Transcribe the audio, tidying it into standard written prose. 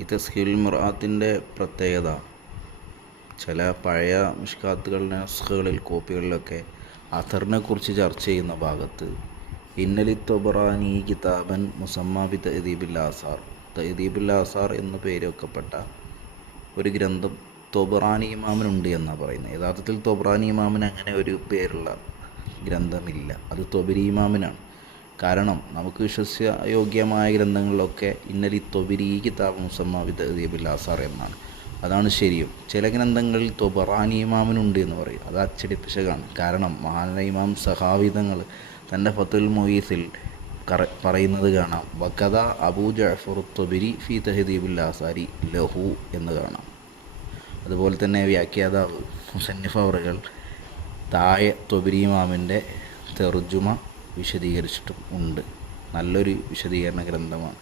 ഈ തസ്ഹീലുൽ മിർആത്തിൻ്റെ പ്രത്യേകത ചില പഴയ മിഷ്കാത്തുകളുടെ നസ്ഖുകളിൽ കോപ്പികളിലൊക്കെ അഥറിനെ കുറിച്ച് ചർച്ച ചെയ്യുന്ന ഭാഗത്ത് ഇന്നലി ത്വബറാനി കിതാബൻ മുസമ്മ ബി തഅദീബുൽ ആസാർ, തഅദീബുൽ ആസാർ എന്നു പേര് വെക്കപ്പെട്ട ഒരു ഗ്രന്ഥം ത്വബറാനി ഇമാമിനുണ്ട് എന്നാണ് പറയുന്നത്. യഥാർത്ഥത്തിൽ ത്വബറാനി ഇമാമിന് അങ്ങനെ ഒരു പേരുള്ള ഗ്രന്ഥമില്ല, അത് ത്വബരി ഇമാമിനാണ്. കാരണം നമുക്ക് വിശ്വസ്യയോഗ്യമായ ഗ്രന്ഥങ്ങളിലൊക്കെ ഇന്നലി ത്വബരി കിതാബ് മുസമ്മ ബി തഅദീബുൽ ആസാർ എന്നാണ്. അതാണ് ശരിയും. ചില ഗ്രന്ഥങ്ങളിൽ ത്വബറാനി ഇമാമിനുണ്ട് എന്ന് പറയും, അത് അച്ചടിപ്പിശകാണ്. കാരണം മഹാനായ ഇമാം സഹാവി തങ്ങൾ തൻ്റെ ഫത്തുൽ മുഈസിൽ പറയുന്നത് കാണാം, വഖദ അബൂ ജഅഫർ ത്വബരി ഫി തഹദീബുൽ ആസാരി ലഹു എന്ന് കാണാം. അതുപോലെ തന്നെ വ്യാഖ്യാതാവ് മുസന്നിഫ് അവറുകൾ താഴെ ത്വബരി ഇമാമിൻ്റെ തർജുമ വിശദീകരിച്ചിട്ടും ഉണ്ട്. നല്ലൊരു വിശദീകരണ ഗ്രന്ഥമാണ്.